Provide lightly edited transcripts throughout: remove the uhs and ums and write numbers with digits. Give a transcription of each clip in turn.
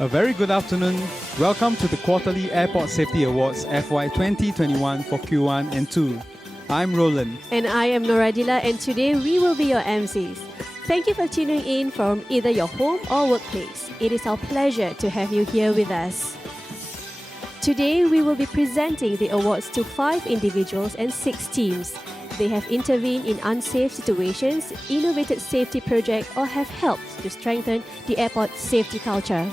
A very good afternoon. Welcome to the Quarterly Airport Safety Awards FY2021 for Q1 and 2. I'm Roland. And I am Noradila, and today we will be your MCs. Thank you for tuning in from either your home or workplace. It is our pleasure to have you here with us. Today we will be presenting the awards to 5 individuals and 6 teams. They have intervened in unsafe situations, innovated safety projects, or have helped to strengthen the airport safety culture.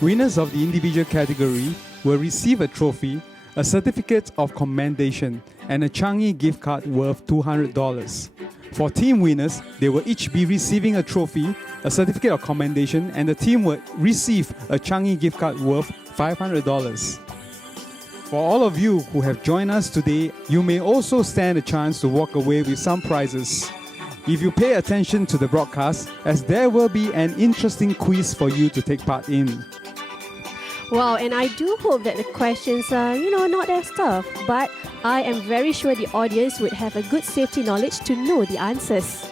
Winners of the individual category will receive a trophy, a certificate of commendation, and a Changi gift card worth $200. For team winners, they will each be receiving a trophy, a certificate of commendation, and the team will receive a Changi gift card worth $500. For all of you who have joined us today, you may also stand a chance to walk away with some prizes. If you pay attention to the broadcast, as there will be an interesting quiz for you to take part in. Wow, and I do hope that the questions are, not that tough, but I am very sure the audience would have a good safety knowledge to know the answers.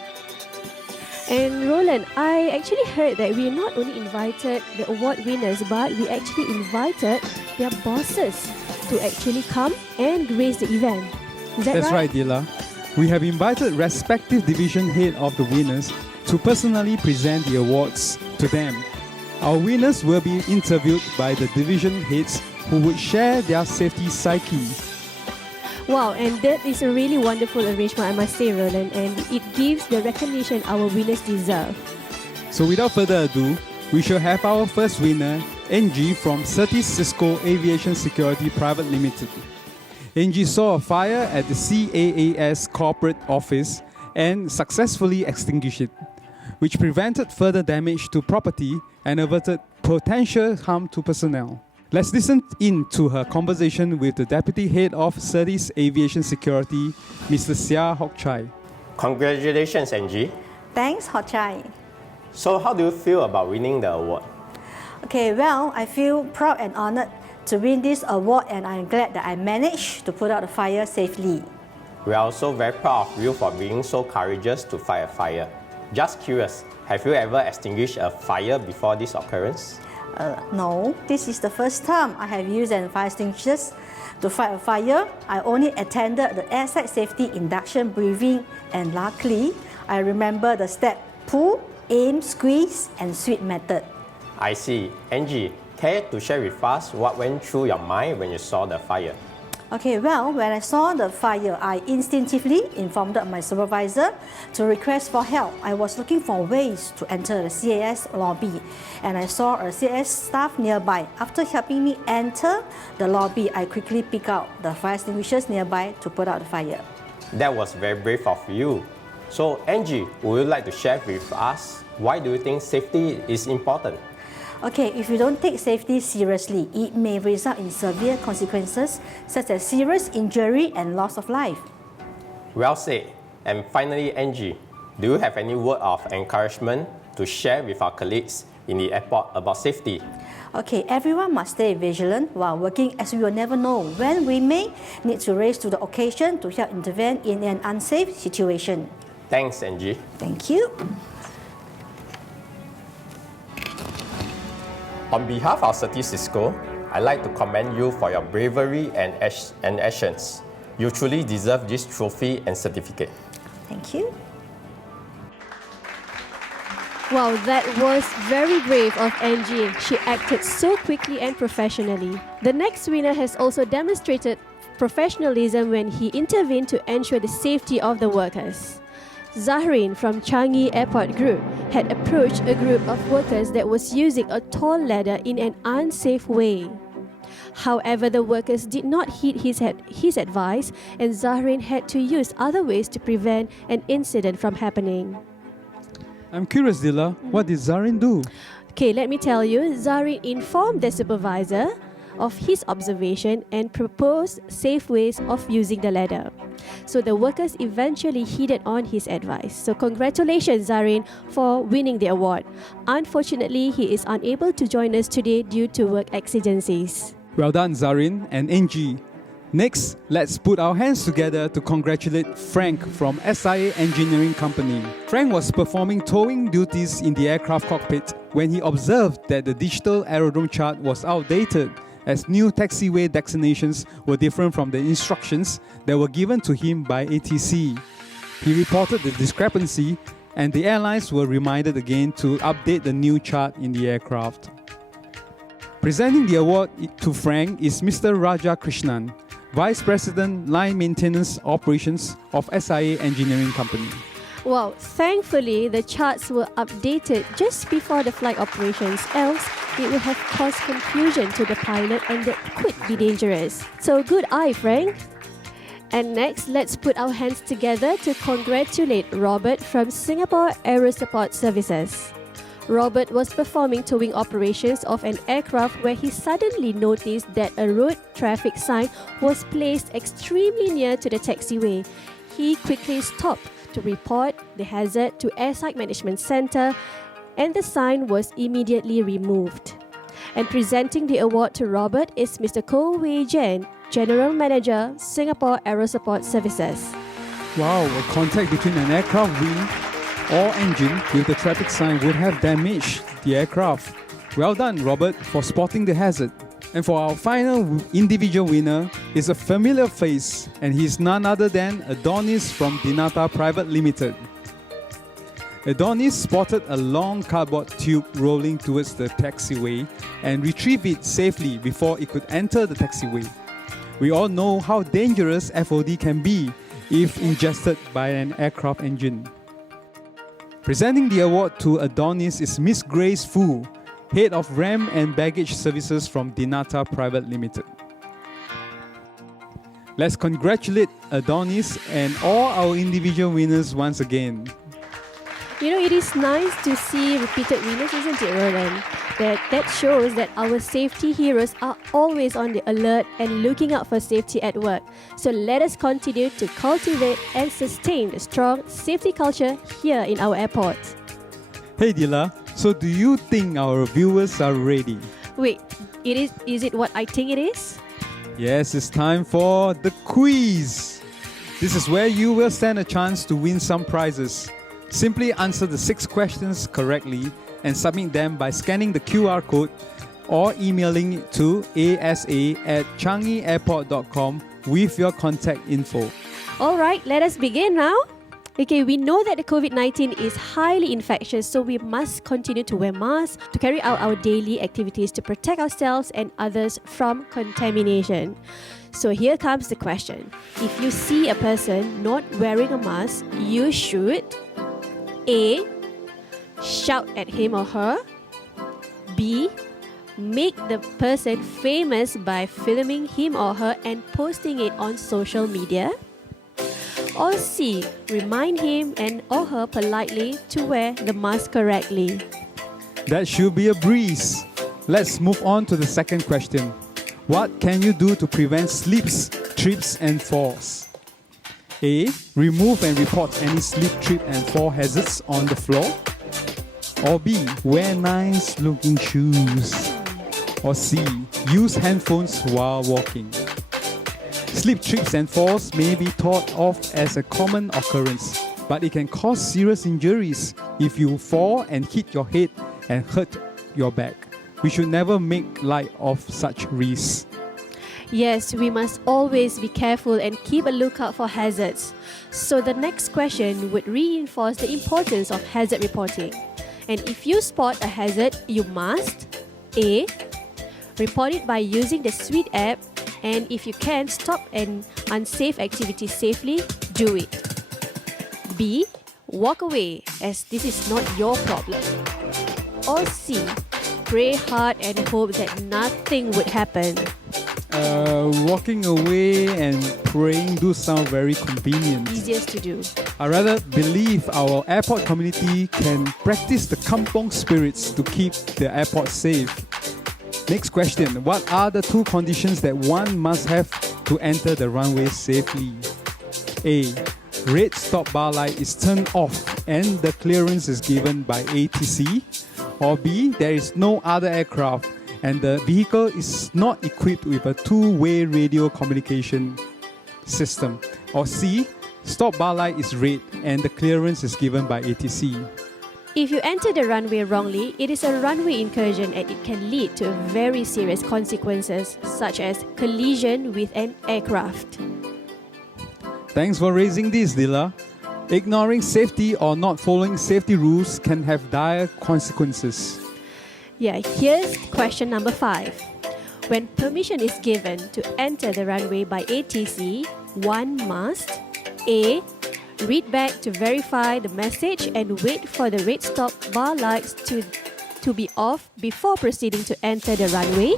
And Roland, I actually heard that we not only invited the award winners, but we actually invited their bosses to actually come and grace the event. Is that right? That's right, Dila. We have invited respective division head of the winners to personally present the awards to them. Our winners will be interviewed by the division heads who would share their safety psyche. Wow, and that is a really wonderful arrangement, I must say, Roland, and it gives the recognition our winners deserve. So without further ado, we shall have our first winner, NG from Certis Cisco Aviation Security Private Limited. NG saw a fire at the CAAS corporate office and successfully extinguished it, which prevented further damage to property and averted potential harm to personnel. Let's listen in to her conversation with the Deputy Head of Certis Aviation Security, Mr. Sia Hock Chai. Congratulations, NG. Thanks, Hock Chai. So how do you feel about winning the award? Okay, well, I feel proud and honored to win this award, and I'm glad that I managed to put out the fire safely. We are also very proud of you for being so courageous to fight a fire. Just curious, have you ever extinguished a fire before this occurrence? No, this is the first time I have used an fire extinguishers to fight a fire. I only attended the airside safety induction briefing, and luckily, I remember the step pull, aim, squeeze, and sweep method. I see. NG, care to share with us what went through your mind when you saw the fire? Okay, well, when I saw the fire, I instinctively informed my supervisor to request for help. I was looking for ways to enter the CAS lobby, and I saw a CAS staff nearby. After helping me enter the lobby, I quickly picked out the fire extinguishers nearby to put out the fire. That was very brave of you. So, NG, would you like to share with us why do you think safety is important? Okay, if you don't take safety seriously, it may result in severe consequences such as serious injury and loss of life. Well said. And finally, NG, do you have any word of encouragement to share with our colleagues in the airport about safety? Okay, everyone must stay vigilant while working, as we will never know when we may need to rise to the occasion to help intervene in an unsafe situation. Thanks, NG. Thank you. On behalf of Certis Cisco, I'd like to commend you for your bravery and actions. You truly deserve this trophy and certificate. Thank you. Wow, that was very brave of NG. She acted so quickly and professionally. The next winner has also demonstrated professionalism when he intervened to ensure the safety of the workers. Zahrin from Changi Airport Group had approached a group of workers that was using a tall ladder in an unsafe way. However, the workers did not heed his advice, and Zahrin had to use other ways to prevent an incident from happening. I'm curious, Dila, what did Zahrin do? Okay, let me tell you, Zahrin informed the supervisor of his observation and proposed safe ways of using the ladder. So the workers eventually heeded on his advice. So congratulations, Zahrin, for winning the award. Unfortunately, he is unable to join us today due to work exigencies. Well done, Zahrin and NG. Next, let's put our hands together to congratulate Frank from SIA Engineering Company. Frank was performing towing duties in the aircraft cockpit when he observed that the digital aerodrome chart was outdated, as new taxiway designations were different from the instructions that were given to him by ATC. He reported the discrepancy, and the airlines were reminded again to update the new chart in the aircraft. Presenting the award to Frank is Mr. Raja Krishnan, Vice President, Line Maintenance Operations of SIA Engineering Company. Well, thankfully, the charts were updated just before the flight operations, else it would have caused confusion to the pilot and that could be dangerous. So good eye, Frank. And next, let's put our hands together to congratulate Robert from Singapore Aero Support Services. Robert was performing towing operations of an aircraft where he suddenly noticed that a road traffic sign was placed extremely near to the taxiway. He quickly stopped to report the hazard to Airside Management Center, and the sign was immediately removed. And presenting the award to Robert is Mr. Koh Wei Jen, General Manager, Singapore Aero Support Services. Wow, a contact between an aircraft wing or engine with the traffic sign would have damaged the aircraft. Well done, Robert, for spotting the hazard. And for our final individual winner is a familiar face, and he is none other than Adonis from Dinata Private Limited. Adonis spotted a long cardboard tube rolling towards the taxiway and retrieved it safely before it could enter the taxiway. We all know how dangerous FOD can be if ingested by an aircraft engine. Presenting the award to Adonis is Miss Grace Fu, Head of RAM and Baggage Services from Dinata Private Limited. Let's congratulate Adonis and all our individual winners once again. You know, it is nice to see repeated winners, isn't it, Roland? That shows that our safety heroes are always on the alert and looking out for safety at work. So let us continue to cultivate and sustain the strong safety culture here in our airport. Hey Dila, so do you think our viewers are ready? Wait, is it what I think it is? Yes, it's time for the quiz. This is where you will stand a chance to win some prizes. Simply answer the 6 questions correctly and submit them by scanning the QR code or emailing it to asa@changieairport.com with your contact info. Alright, let us begin now. Okay, we know that the COVID-19 is highly infectious, so we must continue to wear masks to carry out our daily activities to protect ourselves and others from contamination. So here comes the question. If you see a person not wearing a mask, you should A. Shout at him or her. B. Make the person famous by filming him or her and posting it on social media. Or C. Remind him and or her politely to wear the mask correctly. That should be a breeze. Let's move on to the second question. What can you do to prevent slips, trips and falls? A. Remove and report any slip, trip and fall hazards on the floor. Or B. Wear nice looking shoes. Or C. Use handphones while walking. Slip, trips and falls may be thought of as a common occurrence, but it can cause serious injuries if you fall and hit your head and hurt your back. We should never make light of such risks. Yes, we must always be careful and keep a lookout for hazards. So the next question would reinforce the importance of hazard reporting. And if you spot a hazard, you must A. Report it by using the Sweet app, and if you can stop an unsafe activity safely, do it. B. Walk away, as this is not your problem. Or C. Pray hard and hope that nothing would happen. Walking away and praying do sound very convenient. Easiest to do. I rather believe our airport community can practice the kampong spirits to keep the airport safe. Next question. What are the 2 conditions that one must have to enter the runway safely? A. Red stop bar light is turned off and the clearance is given by ATC. Or B. There is no other aircraft and the vehicle is not equipped with a two-way radio communication system. Or C, stop bar light is red and the clearance is given by ATC. If you enter the runway wrongly, it is a runway incursion and it can lead to very serious consequences such as collision with an aircraft. Thanks for raising this, Dila. Ignoring safety or not following safety rules can have dire consequences. Yeah, here's question number 5. When permission is given to enter the runway by ATC, one must A. Read back to verify the message and wait for the red stop bar lights to be off before proceeding to enter the runway.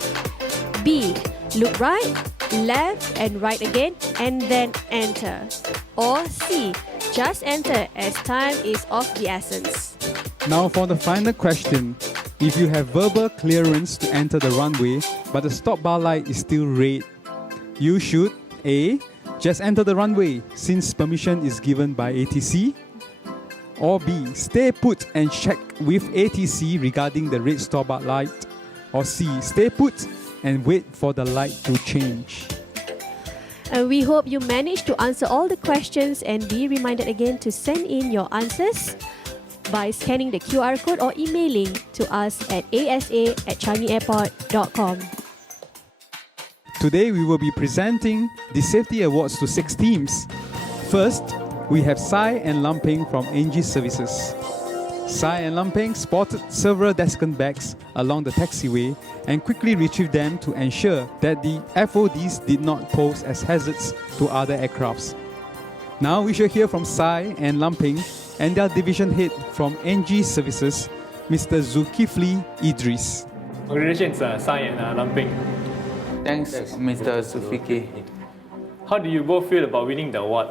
B. Look right, left and right again and then enter. Or C. Just enter as time is of the essence. Now for the final question. If you have verbal clearance to enter the runway but the stop bar light is still red, you should A. Just enter the runway since permission is given by ATC. Or B. Stay put and check with ATC regarding the red stop bar light. Or C. Stay put and wait for the light to change. And we hope you managed to answer all the questions and be reminded again to send in your answers by scanning the QR code or emailing to us at asa@changiairport.com. Today we will be presenting the safety awards to 6 teams. First, we have Sai and Lamping from NG Services. Sai and Lamping spotted several desiccant bags along the taxiway and quickly retrieved them to ensure that the FODs did not pose as hazards to other aircrafts. Now we shall hear from Sai and Lamping and their division head from NG Services, Mr. Zulkifli Idris. Congratulations, Sai and Lamping. Thanks, Mr. Sufiki. How do you both feel about winning the award?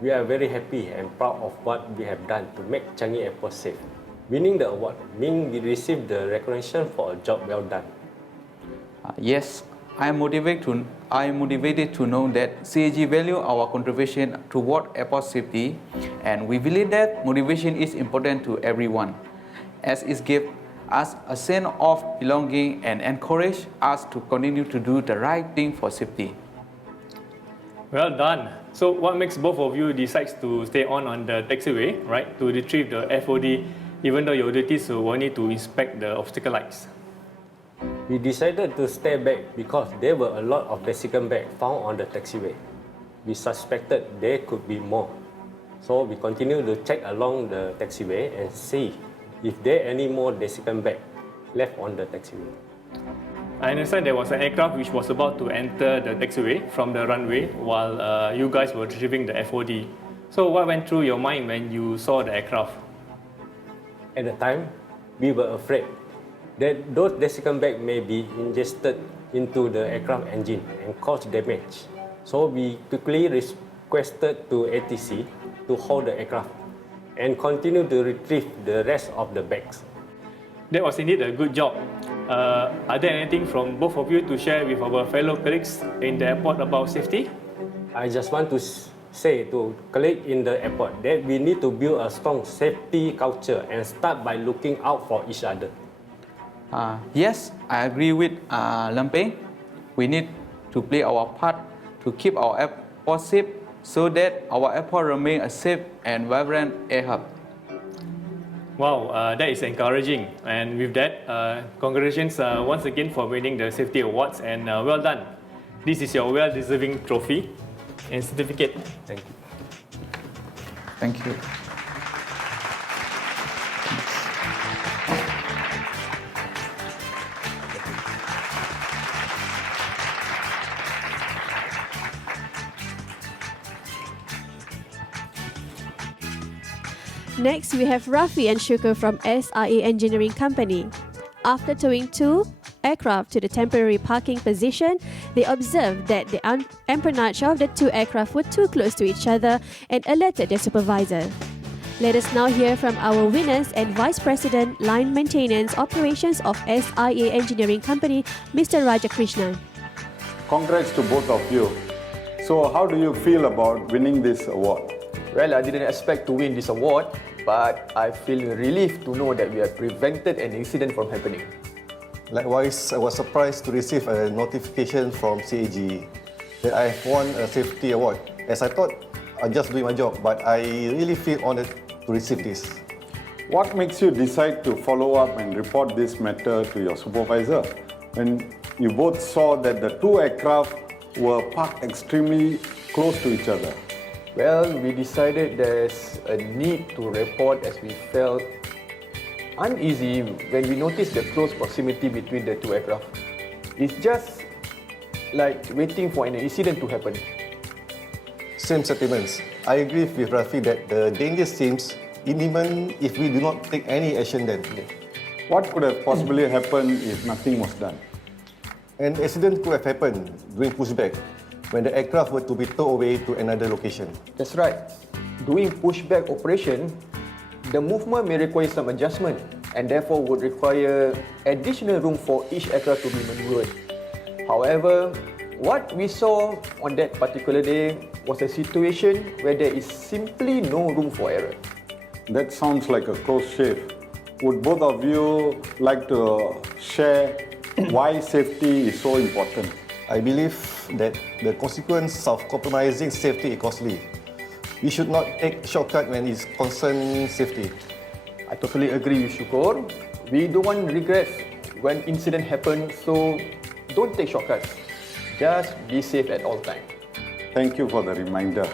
We are very happy and proud of what we have done to make Changi Airport safe. Winning the award means we receive the recognition for a job well done. Yes, I am motivated to know that CAG value our contribution toward airport safety, and we believe that motivation is important to everyone, as it gives us a sense of belonging and encourage us to continue to do the right thing for safety. Well done. So what makes both of you decide to stay on the taxiway, right, to retrieve the FOD, even though your duties were only to inspect the obstacle lights? We decided to stay back because there were a lot of desiccant bags found on the taxiway. We suspected there could be more. So we continued to check along the taxiway and see if there are any more desiccant bags left on the taxiway. I understand there was an aircraft which was about to enter the taxiway from the runway while you guys were retrieving the FOD. So what went through your mind when you saw the aircraft? At the time, we were afraid that those desiccant bags may be ingested into the aircraft engine and cause damage. So we quickly requested to ATC to hold the aircraft and continue to retrieve the rest of the bags. That was indeed a good job. Are there anything from both of you to share with our fellow colleagues in the airport about safety? I just want to say to colleagues in the airport that we need to build a strong safety culture and start by looking out for each other. Yes, I agree with Lamping. We need to play our part to keep our airport safe so that our airport remains a safe and vibrant air hub. Wow, that is encouraging. And with that, congratulations once again for winning the safety awards and well done. This is your well-deserving trophy and certificate. Thank you. Thank you. Next, we have Rafi and Shukr from SIA Engineering Company. After towing 2 aircraft to the temporary parking position, they observed that the empennage of the 2 aircraft were too close to each other and alerted their supervisor. Let us now hear from our winners and Vice President, Line Maintenance Operations of SIA Engineering Company, Mr. Raja Krishnan. Congrats to both of you. So how do you feel about winning this award? Well, I didn't expect to win this award, but I feel relieved to know that we have prevented an incident from happening. Likewise, I was surprised to receive a notification from CAG that I have won a safety award, as I thought I'm just doing my job, but I really feel honored to receive this. What makes you decide to follow up and report this matter to your supervisor when you both saw that the two aircraft were parked extremely close to each other? Well, we decided there's a need to report as we felt uneasy when we noticed the close proximity between the two aircraft. It's just like waiting for an incident to happen. Same sentiments. I agree with Rafi that the danger seems imminent if we do not take any action then. What could have possibly happened if nothing was done? An accident could have happened during pushback when the aircraft were to be towed away to another location. That's right. Doing pushback operation, the movement may require some adjustment and therefore would require additional room for each aircraft to be maneuvered. However, what we saw on that particular day was a situation where there is simply no room for error. That sounds like a close shave. Would both of you like to share why safety is so important? I believe that the consequence of compromising safety is costly. We should not take shortcut when it concerns safety. I totally agree with Shukur. We don't want regrets when incident happen, so don't take shortcuts. Just be safe at all times. Thank you for the reminder.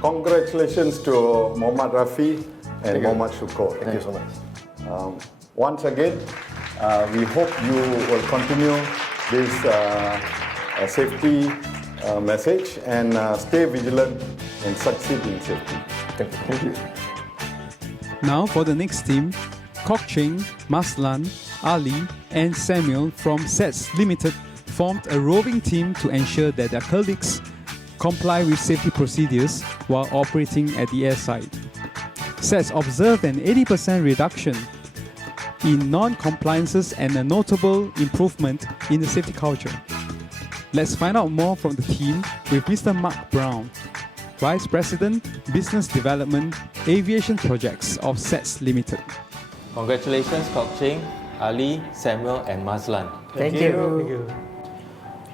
Congratulations to Mohammad Rafi and Mohammad Shukur. Thank you so much. Once again, we hope you will continue this safety message and stay vigilant and succeed in safety. Thank you. Now for the next team, Kokching, Maslan, Ali and Samuel from SETS Limited formed a roving team to ensure that their colleagues comply with safety procedures while operating at the airside. SETS observed an 80% reduction in non-compliances and a notable improvement in the safety culture. Let's find out more from the team with Mr. Mark Brown, Vice President, Business Development, Aviation Projects of SETS Limited. Congratulations, Kokching, Ali, Samuel and Mazlan. Thank you.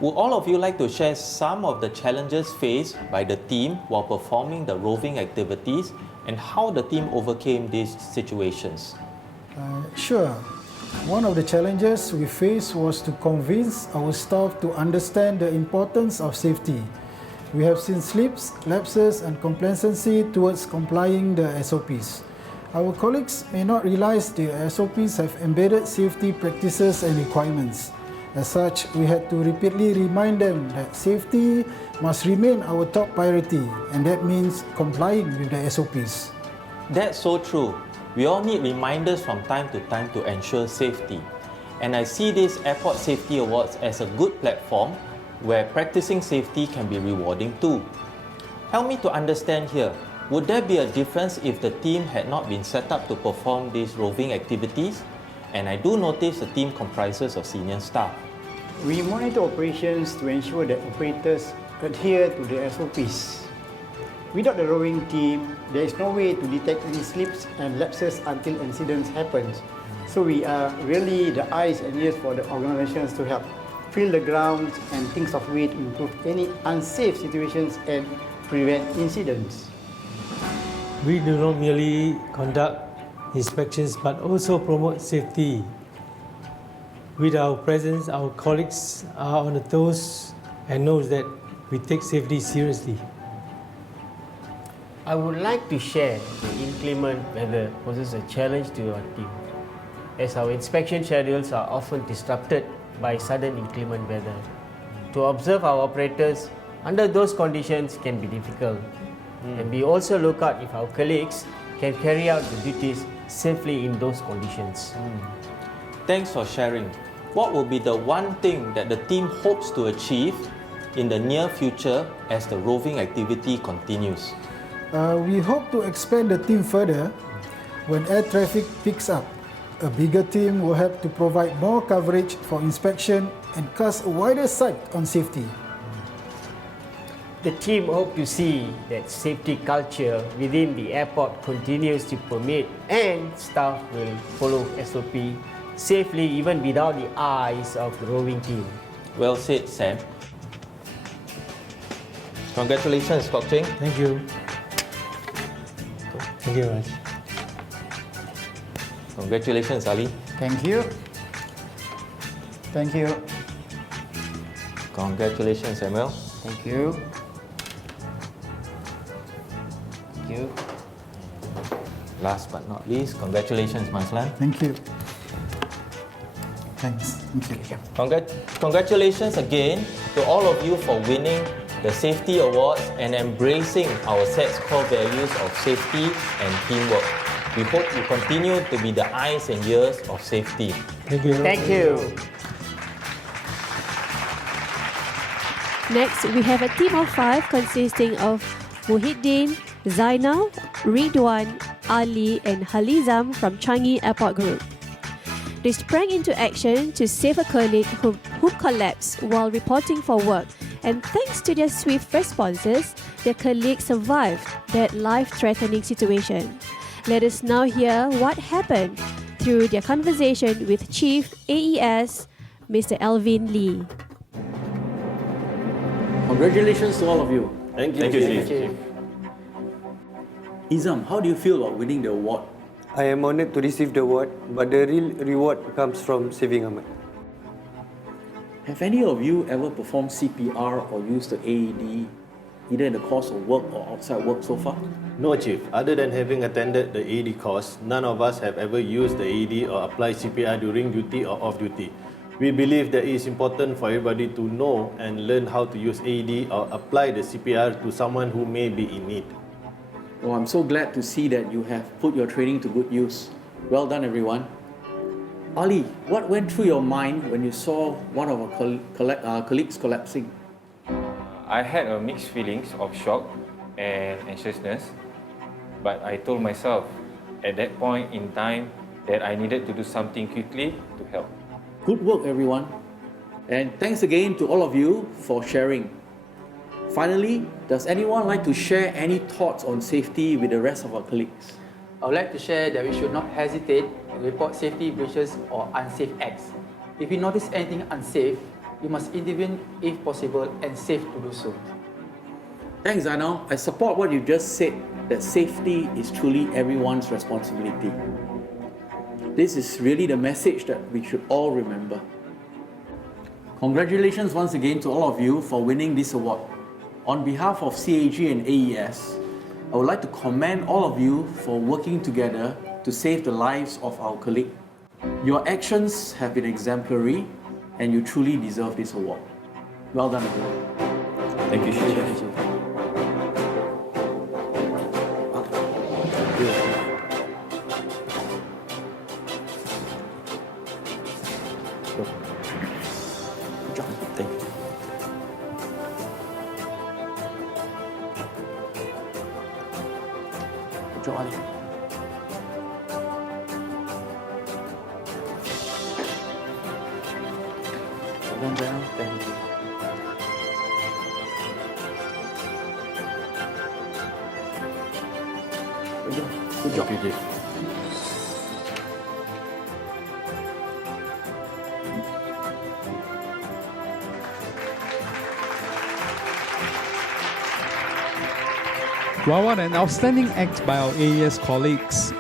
Would all of you like to share some of the challenges faced by the team while performing the roving activities and how the team overcame these situations? Sure. One of the challenges we faced was to convince our staff to understand the importance of safety. We have seen slips, lapses and complacency towards complying the SOPs. Our colleagues may not realize the SOPs have embedded safety practices and requirements. As such, we had to repeatedly remind them that safety must remain our top priority, and that means complying with the SOPs. That's so true. We all need reminders from time to ensure safety. And I see these Airport Safety Awards as a good platform where practicing safety can be rewarding too. Help me to understand here, would there be a difference if the team had not been set up to perform these roving activities? And I do notice the team comprises of senior staff. We monitor operations to ensure that operators adhere to the SOPs. Without the roving team, there is no way to detect any slips and lapses until incidents happen. So we are really the eyes and ears for the organizations to help feel the ground and think of ways to improve any unsafe situations and prevent incidents. We do not merely conduct inspections but also promote safety. With our presence, our colleagues are on the toes and knows that we take safety seriously. I would like to share the inclement weather poses a challenge to our team, as our inspection schedules are often disrupted by sudden inclement weather. To observe our operators under those conditions can be difficult, and we also look out if our colleagues can carry out the duties safely in those conditions. Thanks for sharing. What will be the one thing that the team hopes to achieve in the near future as the roving activity continues? We hope to expand the team further when air traffic picks up. A bigger team will help to provide more coverage for inspection and cast a wider sight on safety. The team hope to see that safety culture within the airport continues to permeate and staff will follow SOP safely even without the eyes of the rowing team. Well said, Sam. Congratulations, Kok Cheng. Thank you. Thank you, Raj. Congratulations, Ali. Thank you. Thank you. Congratulations, Samuel. Thank you. Thank you. Last but not least, congratulations, Maslan. Thank you. Thanks. Thank you. Congratulations again to all of you for winning the Safety Awards and embracing our SET's core values of safety and teamwork. We hope you continue to be the eyes and ears of safety. Thank you. Thank you. Next, we have a team of 5 consisting of Muhyiddin, Zainal, Ridwan, Ali and Halizam from Changi Airport Group. They sprang into action to save a colleague who collapsed while reporting for work, and thanks to their swift responses, their colleague survived that life-threatening situation. Let us now hear what happened through their conversation with Chief AES, Mr. Alvin Lee. Congratulations to all of you. Thank you, Chief. Izam, how do you feel about winning the award? I am honored to receive the award, but the real reward comes from saving Ahmad. Have any of you ever performed CPR or used the AED, either in the course of work or outside work so far? No, Chief. Other than having attended the AED course, none of us have ever used the AED or applied CPR during duty or off duty. We believe that it is important for everybody to know and learn how to use AED or apply the CPR to someone who may be in need. Well, I'm so glad to see that you have put your training to good use. Well done, everyone. Ali, what went through your mind when you saw one of our colleagues collapsing? I had a mixed feelings of shock and anxiousness, but I told myself at that point in time that I needed to do something quickly to help. Good work, everyone. And thanks again to all of you for sharing. Finally, does anyone like to share any thoughts on safety with the rest of our colleagues? I would like to share that we should not hesitate to report safety breaches or unsafe acts. If we notice anything unsafe, we must intervene if possible and safe to do so. Thanks, Zainal. I support what you just said, that safety is truly everyone's responsibility. This is really the message that we should all remember. Congratulations once again to all of you for winning this award. On behalf of CAG and AES, I would like to commend all of you for working together to save the lives of our colleagues. Your actions have been exemplary and you truly deserve this award. Well done, everyone. Thank you, Chief. Good job. Thank you, Chief. Wow, what an outstanding act by our AES colleagues.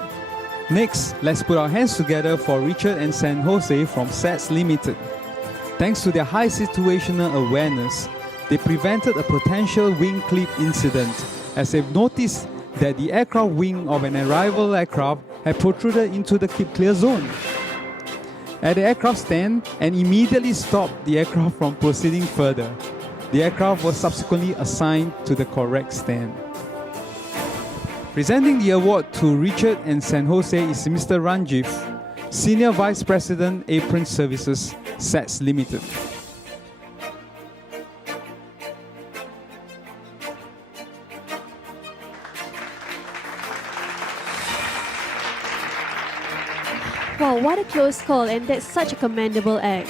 Next, let's put our hands together for Richard and San Jose from SATS Limited. Thanks to their high situational awareness, they prevented a potential wing clip incident as they've noticed that the aircraft wing of an arrival aircraft had protruded into the keep clear zone. At the aircraft stand and immediately stopped the aircraft from proceeding further. The aircraft was subsequently assigned to the correct stand. Presenting the award to Richard and San Jose is Mr. Ranjiv, Senior Vice President, Apron Services, SATS Limited. Wow, what a close call, and that's such a commendable act.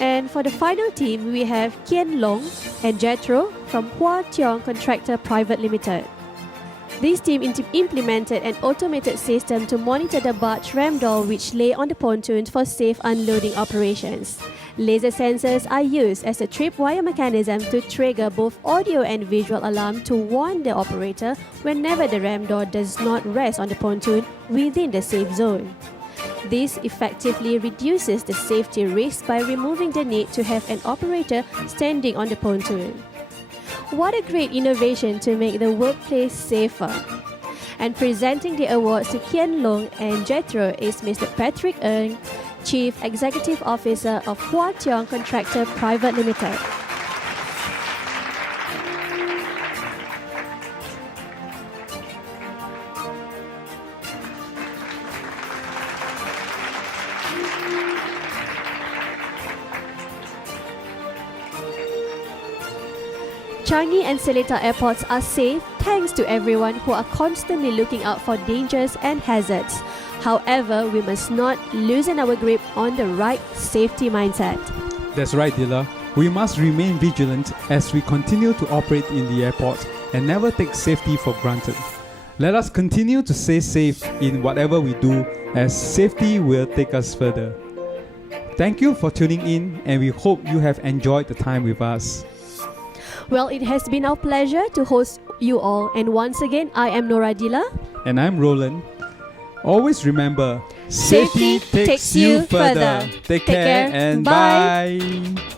And for the final team, we have Kian Long and Jethro from Hua Tiong Contractor Private Limited. This team implemented an automated system to monitor the barge ram door which lay on the pontoon for safe unloading operations. Laser sensors are used as a tripwire mechanism to trigger both audio and visual alarm to warn the operator whenever the ram door does not rest on the pontoon within the safe zone. This effectively reduces the safety risk by removing the need to have an operator standing on the pontoon. What a great innovation to make the workplace safer. And presenting the awards to Kian Long and Jethro is Mr. Patrick Ng, Chief Executive Officer of Hua Tiong Contractor Private Limited. Changi and Seletar airports are safe thanks to everyone who are constantly looking out for dangers and hazards. However, we must not loosen our grip on the right safety mindset. That's right, Dila. We must remain vigilant as we continue to operate in the airport and never take safety for granted. Let us continue to stay safe in whatever we do, as safety will take us further. Thank you for tuning in, and we hope you have enjoyed the time with us. Well, it has been our pleasure to host you all, and once again, I am Nora Dila. And I'm Roland. Always remember, Safety takes you further. Take care and bye. bye.